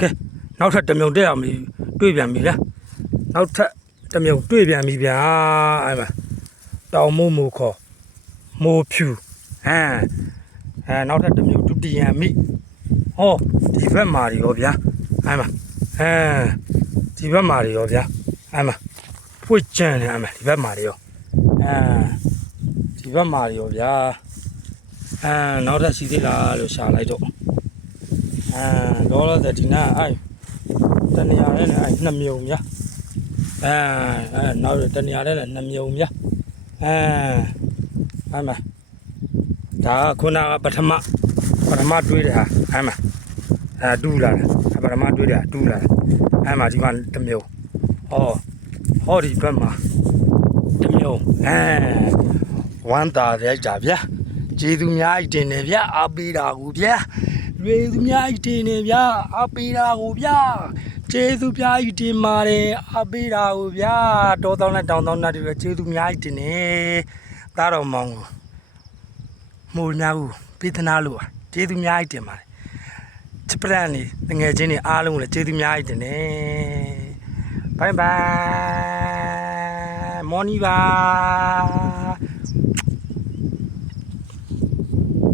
ကဲနောက်ထပ်တစ်မြုံတက်အောင်တွေးပြန်ပြီလားနောက်ထပ်တစ်မြုံတွေးပြန်ပြီဗျာအဲ့မှာတောင်မိုးမိုးခေါ်မိုးဖြူနောက်ထပ်တစ်မြုံဒုတိယမိဟောဒီဘက်မှာရောဗျာအဲ့မှာဒီဘက်မှာရောဗျာအဲ့မှာဖွင့်ကြံနေအဲ့မှာဒီဘက်မှာရောဒီဘက်မှာရောဗျာနောက်ထပ်ရှိသေးလားလို့ရှာလိုက်တော့လောလောဆယ်ဒီနာအဲ့တနေရာနဲ့အဲ့နှစ်မြုံဗျာနောက်တနေရာနဲ့နှစ်မြုံဗျာအဲ့မှာဒါခုနကပထမတွေးတယ်ဟာအဲ့မှာတူးလာတယ်ပထမတွေးတယ်တူးလာတယ်အဲ့မှာဒီမှာတစ်မြုံဟောဒီဘက်မှာတစ်မြုံဝမ်းသာရိုက်တာဗျာကျေးဇူးများတင်တယ်ဗျာအားပေးတာကိုဗျာကျေးဇူးများတင်တယ်ဗျာအားပေးတာကိုဗျာကျေးဇူးများတင်ပါတယ်အားပေးတာကိုဗျာတောင်းနဲ့တောင်းနဲ့တွေကျေးဇူးများတင်တယ်သားတော်မောင်ကိုမိုးများဘူးပေးသနာလို့ကျေးဇူးများတင်ပါတယ်ချစ်ပရန်နေငယ်ချင်းတွေအားလုံးကိုလည်းကျေးဇူးများတင်တယ်ဘိုင်ဘိုင်မော်နီပါ